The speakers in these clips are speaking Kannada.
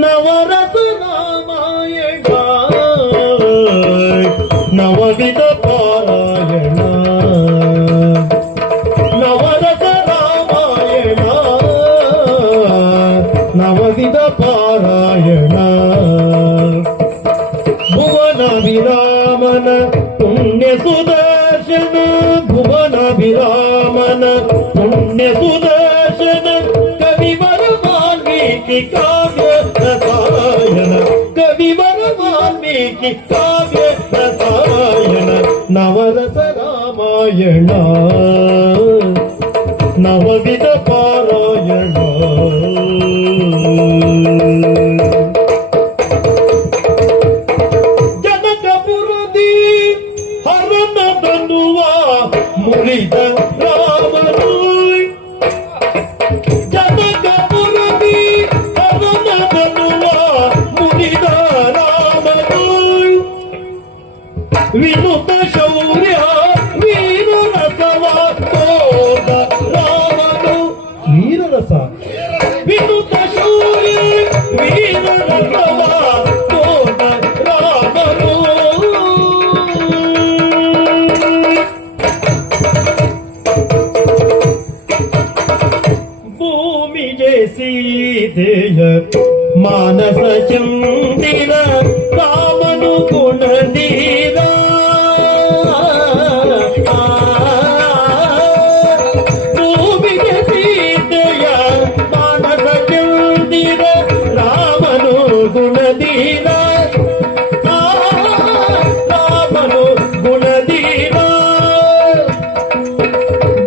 ನವರಸ ರಾಮಾಯಣ ನವವಿಧ ಪಾರಾಯಣ ನವರಸ ರಾಮಾಯಣ ನವವಿಧ ಪಾರಾಯಣ ಭುವನ ವಿರಾಮನ ಪುಣ್ಯ ಸುದರ್ಶನ ಭುವನ ವಿರಾಮನ ಪುಣ್ಯ ಸುದರ್ಶನ ಕವಿವರ ವಾಲ್ಮೀಕಿ ಕಾವ್ಯ ರಸಾಯನ ಕವಿವರ ವಾಲ್ಮೀಕಿ ಕಾವ್ಯ ರಸಾಯನ ನವರಸ ರಾಮಾಯಣ ನವವಿಧ ಪಾರಾಯಣ ಜನಕಪುರದಿ ಹರನ ತನ್ನುವ ಮುರಿದ ರಾಮನು ಜನಕಪುರದಿ ಹರನ ತನ್ನುವ ಮುರಿದ ರಾಮನು ವಿನುತ ಶೌರ್ಯ ವೀರರಸವ ತೋದ ರಾಮನು ವೀರರಸ ವಿನುತ ಶೌರ್ಯ ವೀರರಸವ ತೋದ ರಾಮನು ಭೂಮಿಗೆ ಸೀತೆಯ ಮಾನಸ ಚಂದಿರ ರಾಮನು ಗುಣನೀರ ಭೂಮಿಗೆ ಸೀತೆಯ ಮಾನಸ ಚಂದಿರ ರಾಮನು ಗುಣನೀರ ರಾಮನು ಗುಣನೀರ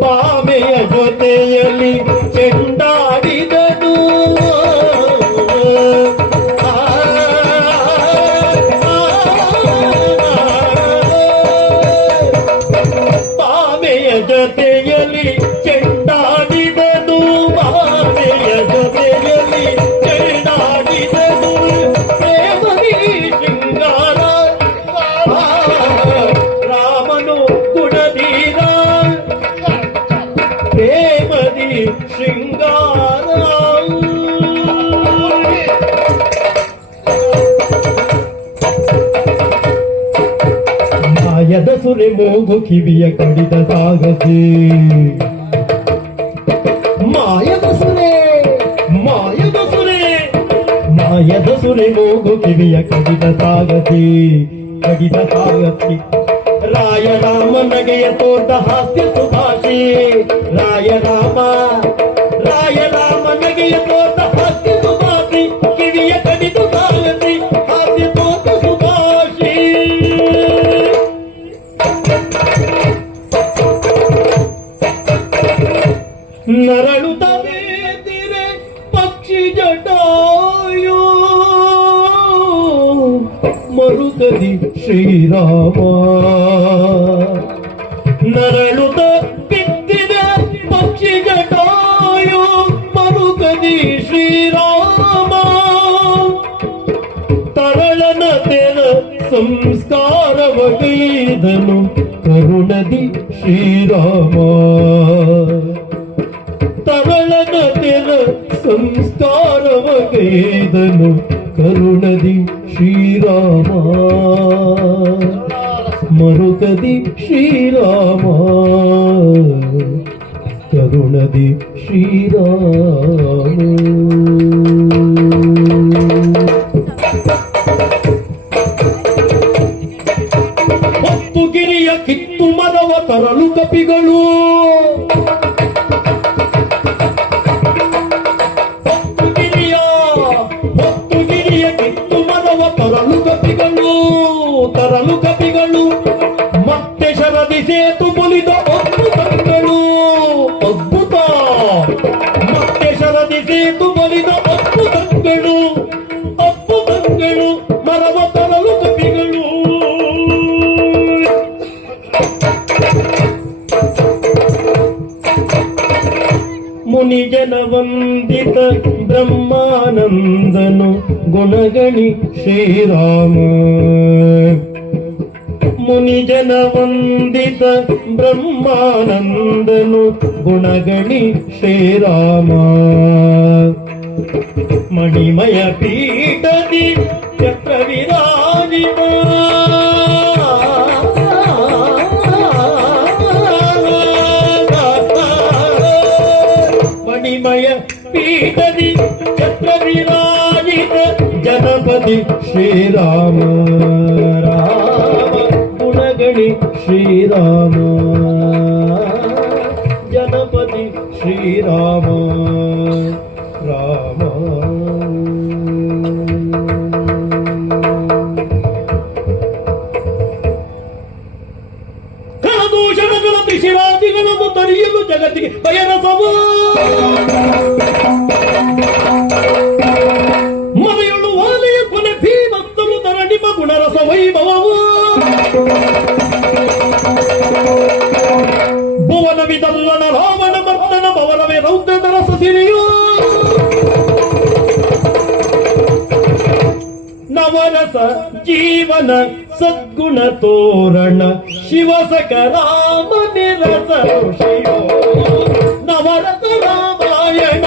ಬಾಮೆಯ ಜೊತೆಯಲ್ಲಿ ಚೆಂಡಾಡಿದನು ಬಾಮೆಯ ಜೊತೆಯಲ್ಲಿ ಚೆಂಡಾಡಿದನು ಬಾಮೆಯ ಜೊತೆಯಲ್ಲಿ ಚೆಂಡಾಡಿದನು ಪ್ರೇಮದಿ ಶೃಂಗಾರ ರಾಮನು ಗುಣಧೀರ ಪ್ರೇಮದಿ ಶೃಂಗಾರ ಮಾಯದ ಸುರೆ ಮೂಗು ಕಿವಿಯ ಕಡಿದ ಸಾಗಸಿ ಮಾಯದ ಸುರೆ ಮಾಯದ ಸುರೆ ಮಾಯದ ಸುರೆ ಮೂಗು ಕಿವಿಯ ಕಡಿದ ಸಾಗಸಿ ರಾಯ ರಾಮ ನಗೆಯ ತೋಟ ಹಾಸ್ಯ ಸುಭಾಷಿ ರಾಯ ರಾಮ ನಗೆಯ ತೋಟ ಹಾಸ್ಯ ಸುಭಾಷಿ ಕಿವಿಯ ಕಡಿದು ಸಾಗಸಿ ಹಾಸ್ಯ ತೋಟ ಸುಭಾಷಿ ನರಳುತ್ತ ಬೇದಿರೆ ಪಕ್ಷಿ ಜಟಾಯು ಮರುಕದಿ ಶ್ರೀರಾಮ ನರಳುತ್ತ ಬಿದ್ದಿದ ಪಕ್ಷಿ ಜಟಾಯು ಮರುಕದಿ ಶ್ರೀರಾಮ ತರಳನ ತೆರ ಸಂಸ್ಕಾರವಗೈದನು ಕರುಣದಿ ಶ್ರೀರಾಮ ತರಳನ ತೆರ ಸಂಸ್ಕಾರವಗೈದನು ಕರುಣದಿ ಶ್ರೀರಾಮ ಮರುಕದಿ ಶ್ರೀರಾಮ ಕರುಣದಿ ಶ್ರೀರಾಮ ಹೊತ್ತು ಗಿರಿಯ ಕಿತ್ತು ಮರವ ತರಲು ಕಪಿಗಳು ತರಲು ಕಪಿಗಳು ಮತ್ತೆ ಶರದಿ ಸೇತು ಮುಲಿದ ಅದ್ಭುತಗಳು ಅದ್ಭುತ ಮತ್ತೆ ಶರದಿ ಸೇತು ಮುಲಿದ ಅದ್ಭುತಗಳು ಮರವ ತರಲು ಕಪಿಗಳು ಮುನಿಜನ ವಂದಿ ವಂದಿತ ಬ್ರಹ್ಮಾನಂದನು ಗುಣಗಣಿ ಶ್ರೀರಾಮ ಮುನಿಜನ ವಂದಿತ ಬ್ರಹ್ಮಾನಂದನು ಗುಣಗಣಿ ಶ್ರೀರಾಮ ಮಣಿಮಯ ಪೀಠದಿ ಚಕ್ರ ವಿರಾಜಿತ ಮಣಿಮಯ ಪೀಠದಿ ಚಕ್ರ ವಿರಾಜಿತ ಜನಪದಿ ಶ್ರೀರಾಮ ರಾಮ ಗುಣಗಣಿ ಶ್ರೀರಾಮ ಜನಪದಿ ಶ್ರೀರಾಮ ರಾಮ ಕಳದೂಷಣಗಳ ಪಿಶಿರಾದಿಗಳನ್ನು ತರಿಯಲು ಜಗತ್ತಿಗೆ ಬಯರಸವ ಮನೆಯೊಳು ವಾಲೆಯ ಕೊನೆ ಭೀಮಸ್ತಲು ತರಣಿಮ ಗುಣರಸ ವೈಭವವ ಭುವನ ವಿದಲ್ಲನ ರಾವಣ ಮರ್ದನ ಭವನವೇ ರೌದ್ರದ ರಸ ಸಿರಿಯೋ ನವರಸ ಜೀವನ ಸದ್ಗುಣ ತೋರಣ ಶಿವಸಕ ರಾಮ ನಿರಸ ಋಷಿಯೋ ನವರಸ ರಾಮಾಯಣ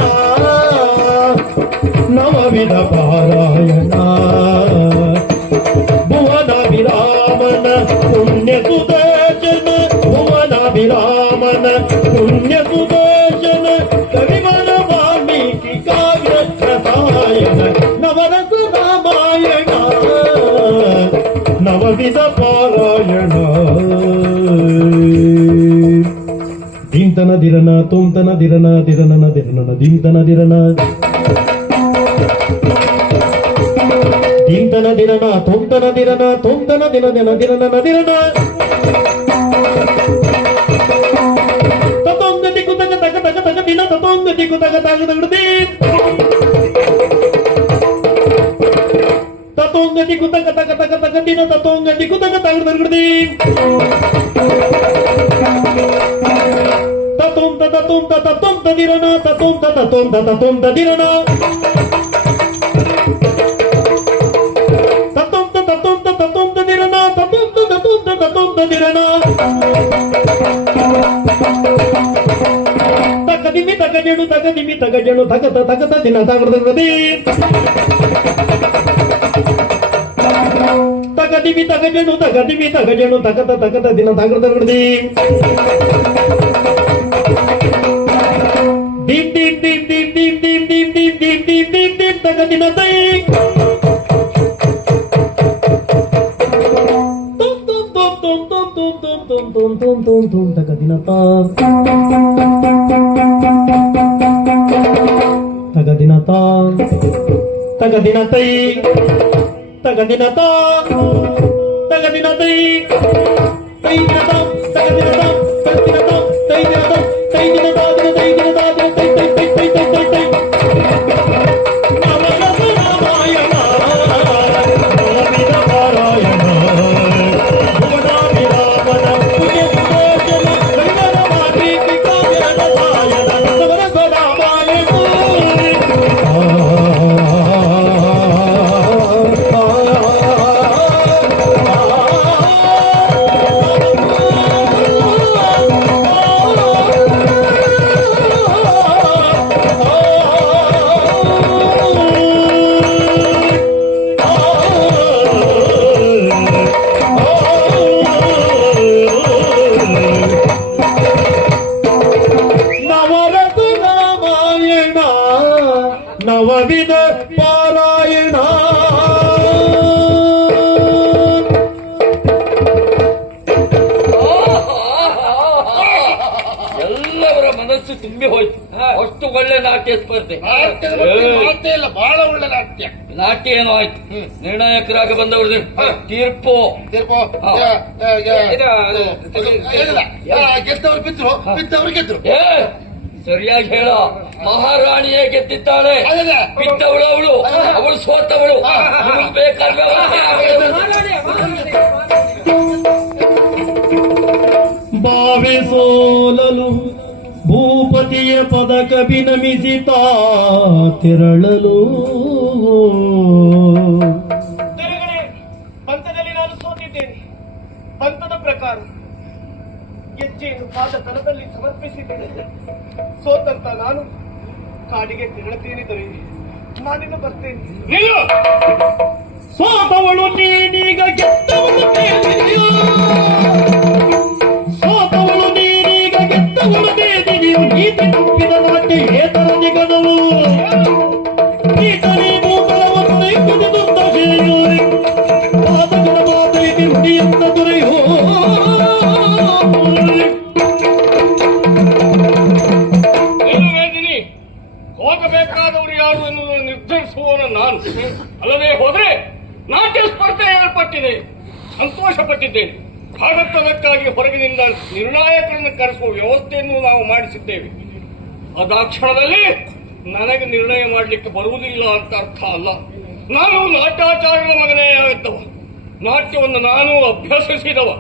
ನವವಿಧ ಪಾರಾಯಣ ಭುವನ ವಿರಾಮನ ಪುಣ್ಯ ಸುದರ್ಶನ ಭುವನ ವಿರಾಮನ ಪುಣ್ಯ ಸುದರ್ಶನ ಕವಿವರ ವಾಲ್ಮೀಕಿ ಕಾವ್ಯ ರಸಾಯನ ನವರಸ ರಾಮಾಯಣ ನವವಿಧ ಪಾರಾಯಣ ದೀಂತನ ದಿರನ ತೋಂತನ ದಿರನ ದಿರನನ ದಿರನನ ದೀಂತನ ದಿರನ ದೀಂತನ ದಿರನ ತೋಂತನ ದಿರನ ತೋಂತನ ದಿನ ದಿನ ದಿರನನ ದಿರನ ತತೋಂಗ ದಿಕ್ಕು ತಗ ತಗ ತಗ ತಗ ದಿನ ತತೋಂಗ ದಿಕ್ಕು ತಗ ತಗ ತಗಡಿ ತತೋಂಗ ದಿಕ್ಕು ತಗ ತಗ ತಗ ತಗ ದಿನ ತತೋಂಗ ದಿಕ್ಕು ತಗ ತಗ ತಗಡಿ ತತೋಂ ತತೋಂ ತತೋಂ ತದಿರನ ತತೋಂ ತತೋಂ ತತೋಂ ತದಿರನ ತತೋಂ ತತೋಂ ತತೋಂ ತದಿರನ ತತೋಂ ತತೋಂ ತತೋಂ ತದಿರನ ತಕದಿಮಿ ತಗಜೆಣು ತಗದಿಮಿ ತಗಜೆಣು ತಗತ ತಗತ ದಿನ ತಗಡದಿ ತಗದಿಮಿ ತಗಜೆಣು ತಗದಿಮಿ ತಗಜೆಣು ತಗತ ತಗತ ದಿನ ತಗಡದಿ ದೀಪ್ ದೀಪ್ ದೀಪ್ ದೀಪ್ ದೀಪ್ ದೀಪ್ ದೀಪ್ ದೀಪ್ ದೀಪ್ ದೀಪ್ ದೀಪ್ ದೀಪ್ ತಗದಿನ ತೈ ತುಂ ತುಂ ತುಂ ತುಂ ತುಂ ತುಂ ತುಂ ತುಂ ತುಂ ತುಂ ತುಂ ತಗದಿನ ತಾ ತಗದಿನ ತಾ ತಗದಿನ ತೈ ತಗದಿನ ತಾ ತಗದಿನ ತೈ ತೈ ದಿನ ತಾ ತಗದಿನ ತಾ ತಗದಿನ ತಾ ತೈ ದಿನ ತಾ ತೈ ದಿನ ತಾ ತೈ ದಿನ ತಾ ತೈ ತೈ ತೈ ತೈ ತೈ ತೈ ತೈ ನವರಸ ರಾಮಾಯಣ ನವವಿಧ ಪಾರಾಯಣ ಭುವನ ವಿರಾಮನ ಪುಣ್ಯ ಸುದರ್ಶನ ಕವಿವರ ವಾಲ್ಮೀಕಿ ಕಾವ್ಯ ರಸಾಯನ ನವರಸ ರಾಮಾಯಣ ನವರಸ ರಾಮಾಯಣ ನವವಿಧ ಪಾರಾಯಣ ಎಲ್ಲವರ ಮನಸ್ಸು ತುಂಬಿ ಹೋಯ್ತು. ಅಷ್ಟು ಒಳ್ಳೆ ನಾಟ್ಯ ಸ್ಪರ್ಧೆ. ನಾಟ್ಯ ಇಲ್ಲ, ಬಹಳ ಒಳ್ಳೆ ನಾಟ್ಯ. ನಾಟ್ಯ ಏನೋ ಆಯ್ತು. ನಿರ್ಣಾಯಕರಾಗಿ ಬಂದವ್ರದ್ದು ತೀರ್ಪು ಗೆದ್ದವ್ರು ಬಿದ್ರು, ಬಿದ್ದವ್ರು ಗೆದ್ರು. ಏ ಸರಿಯಾಗಿ ಹೇಳ. ಮಹಾರಾಣಿಯೇ ಗೆದ್ದಿದ್ದಾಳೆ, ಬಿದ್ದವಳು ಅವಳು, ಅವಳು ಸೋತವಳು. ನಿಮಗೆ ಬೇಕಾದ ಬಾವೆ ಸೋಲಲು ಭೂಪತಿ ಪತಿಯ ಪದಕ ಬಿನಮಿಸಿತ ತೆರಳಲು ದೊರೆಗಳೇ, ಪಂಥದಲ್ಲಿ ನಾನು ಸೋತಿದ್ದೇನೆ. ಪಂಥದ ಪ್ರಕಾರ ಹೆಜ್ಜೆಯನ್ನು ಪಾದ ತಲದಲ್ಲಿ ಸಮರ್ಪಿಸಿದ್ದೇನೆ. ಸೋತಂತ ನಾನು ಕಾಡಿಗೆ ತೆರಳುತ್ತೇನೆ ದೊರೆ. ನಾನಿನ್ನು ಬರ್ತೇನೆ. ನಿಲ್ಲು. ಸೋತವಳು ನೀನೀಗ ಗೆದ್ದವಳು ಬೇದಿಯೋ, ಸೋತವಳು ನೀನೀಗ ಗೆದ್ದವಳು ಬೇದಿಯೋ, ನೀತಿ ತಪ್ಪಿದ ನಾಟ್ಯ ಏತರ ನಿಗದವು ನೀತನೇ ಮೂಕಲವನ್ನು ಕುಡಿದು ತಗೆಯೋ, ಪಾದಗಳ ಮಾತೈಗೆ ನುಡಿಯಂತ ದೊರೆಯೋ. ವೇದಿನಿ, ಹೋಗಬೇಕಾದವರು ಯಾರು ಎನ್ನುವುದನ್ನು ನಿರ್ಧರಿಸುವವನು ನಾನು. ಅಲ್ಲದೆ ಹೋದ್ರೆ ನಾಟ್ಯ ಸ್ಪರ್ಧೆ ಏರ್ಪಟ್ಟಿದೆ, ಸಂತೋಷ ಪಟ್ಟಿದ್ದೇನೆ. ಭಾಗತ್ವಕ್ಕಾಗಿ ಹೊರಗಿನಿಂದ ನಿರ್ಣಾಯಕರನ್ನು ಕರೆಸುವ ವ್ಯವಸ್ಥೆಯನ್ನು ನಾವು ಮಾಡಿಸಿದ್ದೇವೆ. ಅದಾಕ್ಷಣದಲ್ಲಿ ನನಗೆ ನಿರ್ಣಯ ಮಾಡಲಿಕ್ಕೆ ಬರುವುದಿಲ್ಲ ಅಂತ ಅರ್ಥ ಅಲ್ಲ. ನಾನು ನಾಟ್ಯಾಚಾರ್ಯನ ಮಗನೇ ಆಗುತ್ತವ. ನಾಟ್ಯವನ್ನು ನಾನು ಅಭ್ಯಸಿಸಿದವ.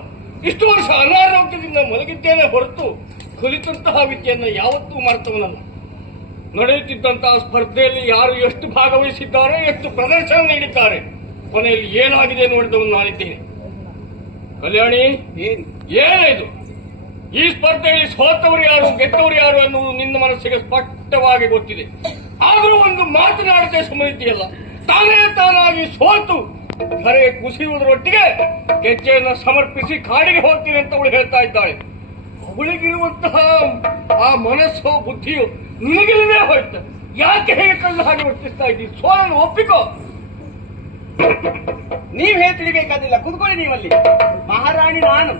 ಇಷ್ಟು ವರ್ಷ ಅನಾರೋಗ್ಯದಿಂದ ಮಲಗಿದ್ದೇನೆ ಹೊರತು ಕಲಿತಂತಹ ವಿದ್ಯೆಯನ್ನು ಯಾವತ್ತೂ ಮರೆತವನಲ್ಲ. ನಡೆಯುತ್ತಿದ್ದಂತಹ ಸ್ಪರ್ಧೆಯಲ್ಲಿ ಯಾರು ಎಷ್ಟು ಭಾಗವಹಿಸಿದ್ದಾರೆ, ಎಷ್ಟು ಪ್ರದರ್ಶನ ನೀಡಿದ್ದಾರೆ, ಕೊನೆಯಲ್ಲಿ ಏನಾಗಿದೆ ನೋಡಿದವನು ನಾನಿದ್ದೇನೆ. ಕಲ್ಯಾಣಿ, ಏನಿದು? ಈ ಸ್ಪರ್ಧೆಯಲ್ಲಿ ಸೋತವರು ಯಾರು, ಗೆದ್ದವರು ಯಾರು ಎನ್ನುವುದು ನಿನ್ನ ಮನಸ್ಸಿಗೆ ಸ್ಪಷ್ಟವಾಗಿ ಗೊತ್ತಿದೆ. ಆದರೂ ಒಂದು ಮಾತನಾಡದೆ ಸುಮ್ಮನಿದ್ದೀಯಲ್ಲ. ತಾನೇ ತಾನಾಗಿ ಸೋತು ಧರೆ ಕುಸಿಯುವುದರೊಟ್ಟಿಗೆ ಗೆಜ್ಜೆಯನ್ನು ಸಮರ್ಪಿಸಿ ಕಾಡಿಗೆ ಹೋಗ್ತೀನಿ ಅಂತ ಅವಳು ಹೇಳ್ತಾ ಇದ್ದಾಳೆ. ಅವಳಿಗಿರುವಂತಹ ಆ ಮನಸ್ಸು ಬುದ್ಧಿಯು ನಿನಗಿಲ್ಲದೆ ಹೋಯ್ತು. ಯಾಕೆ ಹೇಗೆ ಕಣ್ಣು ಹಾಗೆ ವರ್ತಿಸ್ತಾ ಇದ್ದೀವಿ? ಸೋಲನ್ನು ಒಪ್ಪಿಕೋ. ನೀವ್ ಹೇಗೆ ತಿಳಿಬೇಕಾದಿಲ್ಲ, ಕುತ್ಕೊಳ್ಳಿ ನೀವಲ್ಲಿ. ಮಹಾರಾಣಿ ನಾನು,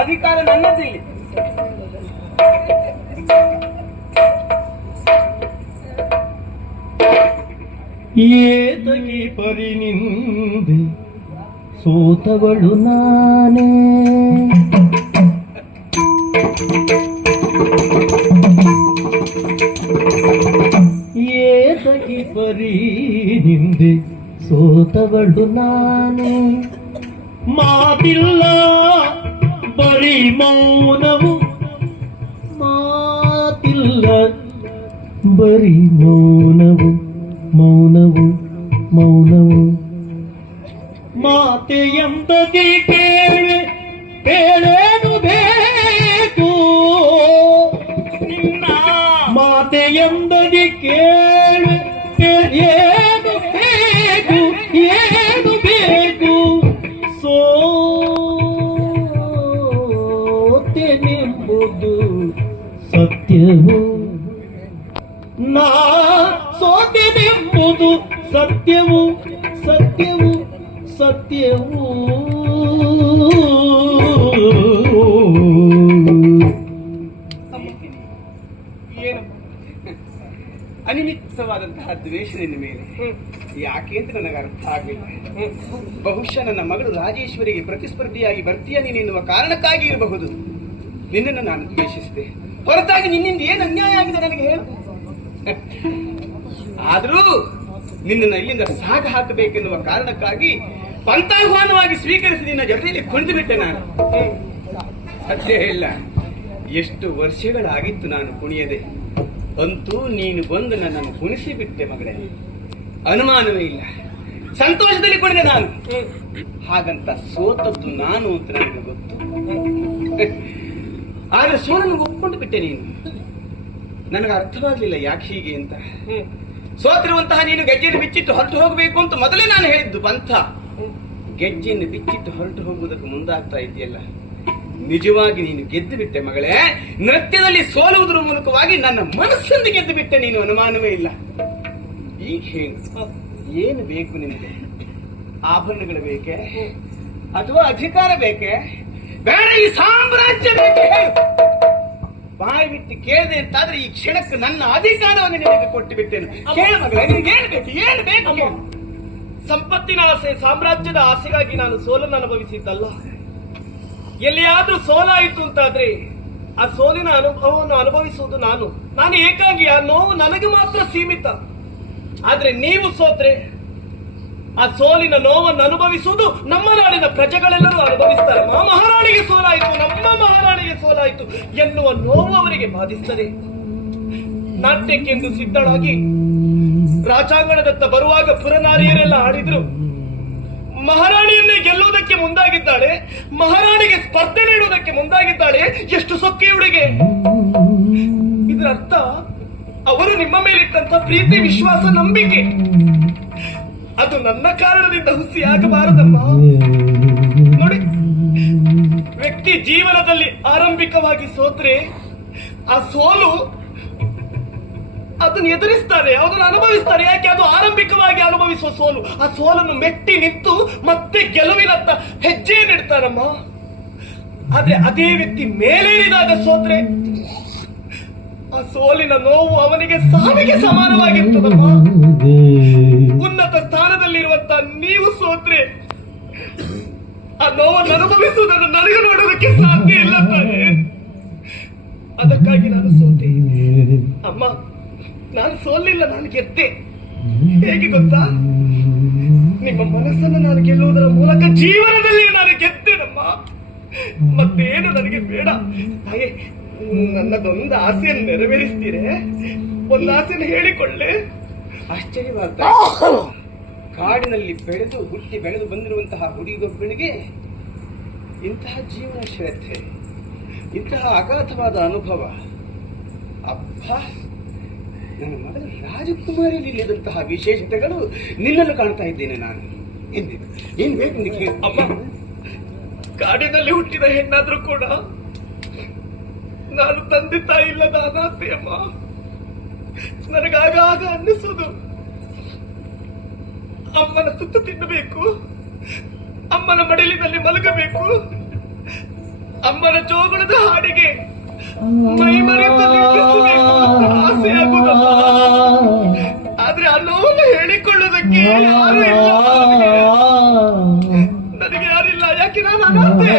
ಅಧಿಕಾರ ನನ್ನದಿಲ್ಲಿ. ಏತಗಿ ಪರಿನಿಂದೆ ಸೋತವಳು ನಾನೇ, ಏತಗಿ ಪರಿನಿಂದೆ ಸೋತವಳು ನಾನೇ. ಮಾತಿಲ್ಲ ಬರೀ ಮೌನವು, ಮಾತಿಲ್ಲ ಬರೀ ಮೌನವು, ಮೌನವು ಮೌನವು. ಮಾತೆಯಂಬದಿ ಕೇಳೆ ಬೇಡೇನು ಬೇಕು, ನಿನ್ನ ಮಾತೆಯಂಬದಿ ಕೇಳೆ ಏನು ಬೇಕು, ಏನು ಬೇಕು. ಸೋತೆನೆಂಬುದು ಸತ್ಯವು, ನಾ ಸೋತೆನೆಂಬುದು ಸತ್ಯವು, ಸತ್ಯವು ಸತ್ಯವು. ಏನು ಅನಿಮಿತ್ತವಾದಂತಹ ದ್ವೇಷ ನಿನ್ನ ಮೇಲೆ ಯಾಕೆ ಅಂತ ನನಗೆ ಅರ್ಥ ಆಗಲಿಲ್ಲ. ಬಹುಶಃ ನನ್ನ ಮಗಳು ರಾಜೇಶ್ವರಿಗೆ ಪ್ರತಿಸ್ಪರ್ಧಿಯಾಗಿ ಬರ್ತೀಯ ನೀನೆನ್ನುವ ಕಾರಣಕ್ಕಾಗಿ ಇರಬಹುದು ನಿನ್ನನ್ನು ನಾನು ದ್ವೇಷಿಸಿದೆ. ಹೊರತಾಗಿ ನಿನ್ನಿಂದ ಏನು ಅನ್ಯಾಯ ಆಗಿದೆ ನನಗೆ ಹೇಳು. ಆದರೂ ನಿನ್ನನ್ನು ಇಲ್ಲಿಂದ ಸಾಗ ಹಾಕಬೇಕೆನ್ನುವ ಕಾರಣಕ್ಕಾಗಿ ಪಂಥಾಹ್ವಾನವಾಗಿ ಸ್ವೀಕರಿಸಿ ನಿನ್ನ ಜೊತೆಯಲ್ಲಿ ಕುಣಿದು ಬಿಟ್ಟೆ ನಾನು. ಸತ್ಯ ಇಲ್ಲ, ಎಷ್ಟು ವರ್ಷಗಳಾಗಿತ್ತು ನಾನು ಕುಣಿಯದೆ. ಅಂತೂ ನೀನು ಬಂದು ನನ್ನನ್ನು ಕುಣಿಸಿ ಬಿಟ್ಟೆ ಮಗಳೇ, ಅನುಮಾನವೇ ಇಲ್ಲ. ಸಂತೋಷದಲ್ಲಿ ಕುಣಿದೆ ನಾನು. ಹಾಗಂತ ಸೋತದ್ದು ನಾನು ಅಂತ ನನಗೆ ಗೊತ್ತು. ಆದ್ರೆ ಸೋಲನ್ನು ಒಪ್ಕೊಂಡು ಬಿಟ್ಟೆ ನೀನು. ನನಗೆ ಅರ್ಥವಾಗ್ಲಿಲ್ಲ ಯಾಕೆ ಹೀಗೆ ಅಂತ. ಸೋತಿರುವಂತಹ ನೀನು ಗೆಜ್ಜೆಯನ್ನು ಬಿಚ್ಚಿಟ್ಟು ಹೊರಟು ಹೋಗಬೇಕು ಅಂತ ಮೊದಲೇ ನಾನು ಹೇಳಿದ್ದು ಪಂಥ. ಗೆಜ್ಜೆಯನ್ನು ಬಿಚ್ಚಿಟ್ಟು ಹೊರಟು ಹೋಗುವುದಕ್ಕೆ ಮುಂದಾಗ್ತಾ ಇದೆಯಲ್ಲ, ನಿಜವಾಗಿ ನೀನು ಗೆದ್ದು ಬಿಟ್ಟೆ ಮಗಳೇ. ನೃತ್ಯದಲ್ಲಿ ಸೋಲುವುದರ ಮೂಲಕವಾಗಿ ನನ್ನ ಮನಸ್ಸನ್ನು ಗೆದ್ದು ಬಿಟ್ಟೆ ನೀನು, ಅನುಮಾನವೇ ಇಲ್ಲ. ಈಗ ಹೇಳು, ಏನು ಬೇಕು ನಿನಗೆ? ಆಭರಣಗಳು ಬೇಕೆ ಅಥವಾ ಅಧಿಕಾರ ಬೇಕೆ? ಬೇಡ, ಈ ಸಾಮ್ರಾಜ್ಯ ಬೇಕೆ? ಹೇಳು. ಬಾಯಿ ಬಿಟ್ಟು ಕೇಳಿದೆ ಅಂತಾದ್ರೆ ಈ ಕ್ಷಣಕ್ಕೆ ನನ್ನ ಅಧಿಕಾರವನ್ನು ನಿನಗೆ ಕೊಟ್ಟು ಬಿಟ್ಟೇನು. ಕೇಳ ಮಗಳೇ, ನಿನಗೆ ಏನು ಬೇಕು? ಏನು ಬೇಕು? ಸಂಪತ್ತಿನ ಆಸೆ, ಸಾಮ್ರಾಜ್ಯದ ಆಸೆಗಾಗಿ ನಾನು ಸೋಲನ್ನು ಅನುಭವಿಸಿದ್ದಲ್ಲ. ಎಲ್ಲಿಯಾದ್ರೂ ಸೋಲಾಯಿತು ಅಂತಾದ್ರೆ ಆ ಸೋಲಿನ ಅನುಭವವನ್ನು ಅನುಭವಿಸುವುದು ನಾನು ಏಕಾಂಗಿ. ಆ ನೋವು ನನಗೆ ಮಾತ್ರ ಸೀಮಿತ. ಆದ್ರೆ ನೀವು ಸೋತ್ರೆ ಆ ಸೋಲಿನ ನೋವನ್ನು ಅನುಭವಿಸುವುದು ನಮ್ಮ ನಾಡಿನ ಪ್ರಜೆಗಳೆಲ್ಲರೂ ಅನುಭವಿಸ್ತಾರೆ. ಮಹಾರಾಣಿಗೆ ಸೋಲಾಯಿತು, ನಮ್ಮ ಮಹಾರಾಣಿಗೆ ಸೋಲಾಯಿತು ಎನ್ನುವ ನೋವು ಅವರಿಗೆ ಬಾಧಿಸ್ತದೆ. ನಾಟ್ಯಕ್ಕೆಂದು ಸಿದ್ಧಳಾಗಿ ರಾಜಾಂಗಣದತ್ತ ಬರುವಾಗ ಪುರನಾರಿಯರೆಲ್ಲ ಆಡಿದ್ರು. ಮಹಾರಾಣಿಯನ್ನೇ ಗೆಲ್ಲುವುದಕ್ಕೆ ಮುಂದಾಗಿದ್ದಾಳೆ, ಮಹಾರಾಣಿಗೆ ಸ್ಪರ್ಧೆ ನೀಡುವುದಕ್ಕೆ ಮುಂದಾಗಿದ್ದಾಳೆ. ಎಷ್ಟು ಸೊಕ್ಕೆ ಹುಡುಗೆ! ಇದರ ಅರ್ಥ ಅವರು ನಿಮ್ಮ ಮೇಲಿಟ್ಟಂತ ಪ್ರೀತಿ, ವಿಶ್ವಾಸ, ನಂಬಿಕೆ ಅದು ನನ್ನ ಕಾರಣದಿಂದ ಹುಸಿಯಾಗಬಾರದಮ್ಮ. ನೋಡಿ, ವ್ಯಕ್ತಿ ಜೀವನದಲ್ಲಿ ಆರಂಭಿಕವಾಗಿ ಸೋತ್ರೆ ಆ ಸೋಲು ಅದನ್ನು ಎದುರಿಸ್ತಾರೆ, ಅದನ್ನು ಅನುಭವಿಸ್ತಾರೆ. ಯಾಕೆ? ಅದು ಆರಂಭಿಕವಾಗಿ ಅನುಭವಿಸುವ ಸೋಲು. ಆ ಸೋಲನ್ನು ಮೆಟ್ಟಿ ನಿಂತು ಮತ್ತೆ ಗೆಲುವಿನತ್ತ ಹೆಜ್ಜೆ ನೀಡ್ತಾರಮ್ಮ. ಆದ್ರೆ ಅದೇ ವ್ಯಕ್ತಿ ಮೇಲೇರಿದಾಗ ಸೋತ್ರೆ ಆ ಸೋಲಿನ ನೋವು ಅವನಿಗೆ ಸಾವಿಗೆ ಸಮಾನವಾಗಿರ್ತದಮ್ಮ. ಉನ್ನತ ಸ್ಥಾನದಲ್ಲಿರುವಂತ ನೀವು ಸೋತ್ರೆ ಆ ನೋವನ್ನು ಅನುಭವಿಸುವುದನ್ನು ನನಗೆ ನೋಡೋದಕ್ಕೆ ಸಾಧ್ಯ ಇಲ್ಲ ತಾನೆ. ಅದಕ್ಕಾಗಿ ನಾನು ಸೋತೆ ಅಮ್ಮ. ನಾನು ಸೋಲಿಲ್ಲ, ನಾನು ಗೆದ್ದೆ. ಹೇಗೆ ಗೊತ್ತಾ? ನಿಮ್ಮ ಮನಸ್ಸನ್ನು ನಾನು ಗೆಲ್ಲುವುದರ ಮೂಲಕ ಜೀವನದಲ್ಲಿ ನಾನು ಗೆದ್ದೆನಮ್ಮ. ಮತ್ತೇನು ನನಗೆ ಬೇಡ. ಹಾಗೆ ನನ್ನದೊಂದು ಆಸೆಯನ್ನು ನೆರವೇರಿಸ್ತೀರೆ? ಒಂದು ಆಸೆಯನ್ನು ಹೇಳಿಕೊಳ್ಳೆ. ಆಶ್ಚರ್ಯವಾಗ್ತಾ ಕಾಡಿನಲ್ಲಿ ಹುಟ್ಟಿ ಬೆಳೆದು ಬಂದಿರುವಂತಹ ಹುಡುಗಿಗೊಬ್ಬಳಿಗೆ ಇಂತಹ ಜೀವನ ಶ್ರದ್ಧೆ, ಇಂತಹ ಅಗಾಧವಾದ ಅನುಭವ. ಅಪ್ಪ, ನನ್ನ ಮಗಳ ರಾಜಕುಮಾರಿಯಲ್ಲಿ ಇಲ್ಲದಂತಹ ವಿಶೇಷತೆಗಳು ನಿನ್ನನ್ನು ಕಾಣ್ತಾ ಇದ್ದೇನೆ ನಾನು. ಏನ್ ಬೇಕು ನಿನಗೆ? ಅಮ್ಮ, ಕಾಡಿನಲ್ಲಿ ಹುಟ್ಟಿದ ಹೆಣ್ಣಾದ್ರೂ ಕೂಡ ನಾನು ತಂದೆ ತಾಯಿ ಇಲ್ಲದ ಅನಾಥೆ ಅಮ್ಮ. ನನಗಾಗ ಅನ್ನಿಸುವುದು ಅಮ್ಮನ ತುತ್ತು ತಿನ್ನಬೇಕು, ಅಮ್ಮನ ಮಡಿಲಿನಲ್ಲಿ ಮಲಗಬೇಕು, ಅಮ್ಮನ ಜೋಗುಳದ ಹಾಡಿಗೆ ಮೈ ಮರೆತು ನಿಂತಿಸಬೇಕು ಅಂತ ಆಸೆ ಆಗುವುದಮ್ಮ. ಆದ್ರೆ ಆ ನೋವನ್ನು ಹೇಳಿಕೊಳ್ಳುವುದಕ್ಕೆ ಯಾರು ಇಲ್ಲ. ನನಗೆ ಯಾರಿಲ್ಲ. ಯಾಕೆ? ನಾನು ಅನಾಥೆ.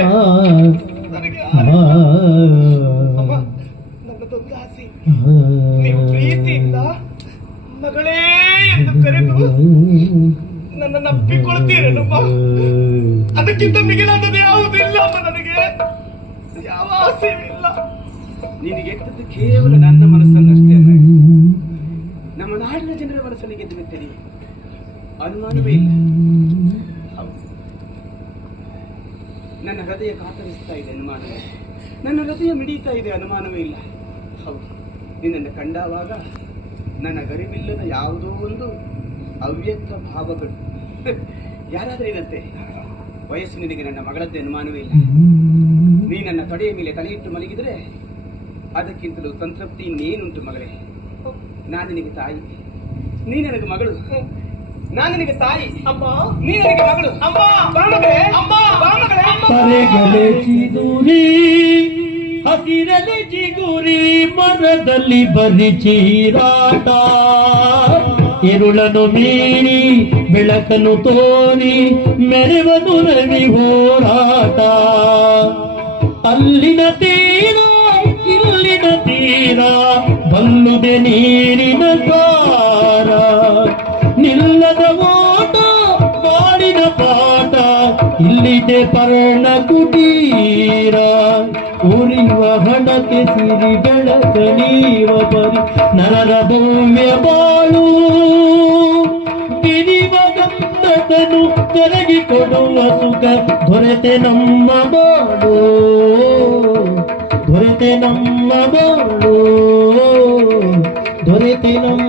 ನನಗೆ ಯಾರಿಲ್ಲ. ಅಮ್ಮ, ನನ್ನದೊಂದು ಆಸೆ, ನೀವು ಪ್ರೀತಿಯಿಂದ ಮಗಳೇ ಎಂದು ಕರೆದು ನನ್ನನ್ನು ಅಪ್ಪಿಕೊಳ್ತೀರೇನಮ್ಮ. ಅದಕ್ಕಿಂತ ಮಿಗಿಲಾದದ್ದು ಯಾವುದಿಲ್ಲ ಅಮ್ಮ. ನನಗೆ ಯಾವ ಆಸೆಯೂ ಇಲ್ಲ. ನಿನಗೆ ಗೆದ್ದದ್ದು ಕೇವಲ ನನ್ನ ಮನಸ್ಸನ್ನಷ್ಟೇ ಅಲ್ಲ, ನಮ್ಮ ನಾಡಿನ ಜನರ ಮನಸ್ಸನ್ನು ಗೆದ್ದು ಬಿಟ್ಟೆ. ಅನುಮಾನವೇ ಇಲ್ಲ. ನನ್ನ ಹೃದಯ ಕಾತರಿಸ್ತಾ ಇದೆ, ಅನುಮಾನವೇ. ನನ್ನ ಹೃದಯ ಮಿಡಿತಾ ಇದೆ, ಅನುಮಾನವೇ ಇಲ್ಲ. ಹೌದು, ನಿನ್ನನ್ನು ಕಂಡಾವಾಗ ನನ್ನ ಗರಿವಿಲ್ಲದ ಯಾವುದೋ ಒಂದು ಅವ್ಯಕ್ತ ಭಾವಗಳು. ಯಾರಾದರೂ ಏನಂತೆ, ವಯಸ್ಸು ನಿನಗೆ ನನ್ನ ಮಗಳದ್ದೇ, ಅನುಮಾನವೇ ಇಲ್ಲ. ನೀ ನನ್ನ ತೊಡೆಯ ಮೇಲೆ ತಲೆಯಿಟ್ಟು ಮಲಗಿದರೆ ಅದಕ್ಕಿಂತಲೂ ಸಂತೃಪ್ತಿ ಇನ್ನೇನುಂಟು ಮಗಳೇ. ನಾನು ನಿನಗೆ ತಾಯಿ, ನೀ ನನಗೆ ಮಗಳು. ನಾನು ನಿನಗೆ ತಾಯಿ ಅಮ್ಮ, ನೀ ನನಗೆ ಮಗಳು ಅಮ್ಮ. ಬಾ ಮಗಳೇ, ಅಮ್ಮ ಬಾ ಮಗಳೇ. ಮರೆಗಲೆ ಚಿಗುರಿ, ಹಸಿರಲೆ ಚಿಗುರಿ, ಮರದಲ್ಲಿ ಬರಿ ಚೀರಾಟ. ഇരുളನು ಮೀರಿ ಬೆಳಕನ್ನು ತೋರಿ ಮೆರೆವನು ರವಿ ಹೋರಾಟ. ಅಲ್ಲಿನ ತೀರ ಇಲ್ಲಿನ ತೀರ ಬಲ್ಲುದೆ ನೀರಿನ ಸಾರ. ನಿಲ್ಲದ ಓಟ ಮಾಡಿದ ಪಾಠ ಇಲ್ಲಿದೆ ಪರ್ಣ ಕುಟೀರ. ಉರಿಯುವ ಹಣತೆ ಸಿರಿ ಬೆಳಕ ನೀವ ಬರಿ ನರರ ಭವ್ಯ ಬಾಳು. ಬಿರಿವ ಗಂಧದನು ಕರಗಿ ಕೊಡುವ ಸುಖ ದೊರೆತೆ ನಮ್ಮ ಬಾಳು. ದೊರೆತೆ ನಮ್ಮ ಬಾಳು, ದೊರೆತೆ ನಮ್ಮ